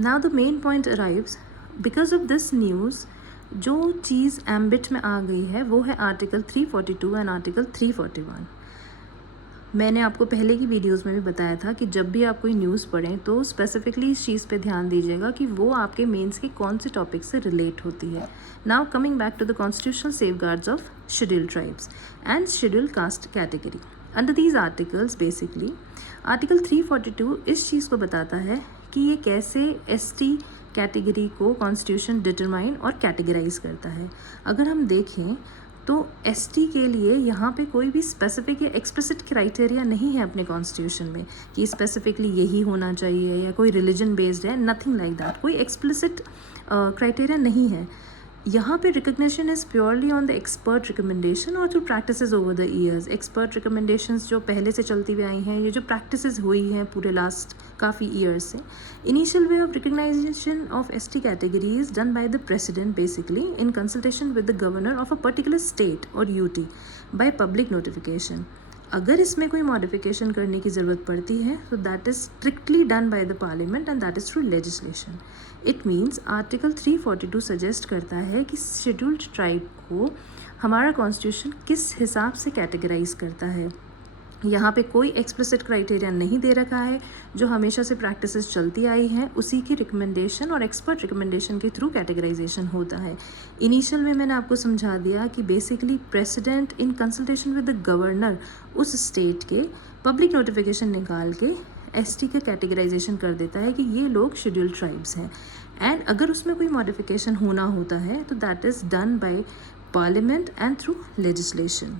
Now the main point arrives, because of this news जो चीज़ ambit में आ गई है वो है आर्टिकल 342 एंड आर्टिकल 341। मैंने आपको पहले की वीडियोस में भी बताया था कि जब भी आप कोई न्यूज़ पढ़ें तो स्पेसिफिकली इस चीज़ पे ध्यान दीजिएगा कि वो आपके मेंस के कौन से टॉपिक से रिलेट होती है। Now coming back to the constitutional safeguards of scheduled tribes and scheduled caste category. Under these articles basically article 342 इस चीज़ को बताता है कि ये कैसे एसटी कैटेगरी को कॉन्स्टिट्यूशन डिटरमाइन और कैटेगराइज करता है। अगर हम देखें तो एसटी के लिए यहाँ पे कोई भी स्पेसिफिक या एक्सप्लिसिट क्राइटेरिया नहीं है अपने कॉन्स्टिट्यूशन में कि स्पेसिफिकली यही होना चाहिए या कोई रिलीजन बेस्ड है, नथिंग लाइक दैट। कोई एक्सप्लिसिट क्राइटेरिया नहीं है। यहाँ पे recognition is purely on the expert recommendation और through practices over the years. Expert recommendations जो पहले से चलती हुई आई हैं, ये जो प्रैक्टिसेस हुई हैं पूरे लास्ट काफ़ी ईयर्स से। Initial way of recognisation of ST category is done by the president basically in consultation with the governor of a particular state और यूटी बाय पब्लिक नोटिफिकेशन। अगर इसमें कोई मॉडिफिकेशन करने की ज़रूरत पड़ती है तो that is strictly done by the parliament and that is through legislation. It means article 342 suggest करता है कि शेड्यूल्ड ट्राइब को हमारा कॉन्स्टिट्यूशन किस हिसाब से कैटेगराइज करता है। यहाँ पे कोई एक्सप्लिसिट क्राइटेरिया नहीं दे रखा है। जो हमेशा से प्रैक्टिसेस चलती आई हैं उसी की रिकमेंडेशन और एक्सपर्ट रिकमेंडेशन के थ्रू कैटेगराइजेशन होता है। इनिशियल में मैंने आपको समझा दिया कि basically president in consultation with the governor उस स्टेट के पब्लिक नोटिफिकेशन निकाल के एसटी का कैटेगराइजेशन कर देता है कि ये लोग शेड्यूल्ड ट्राइब्स हैं। एंड अगर उसमें कोई मॉडिफिकेशन होना होता है तो that is done by parliament and through legislation.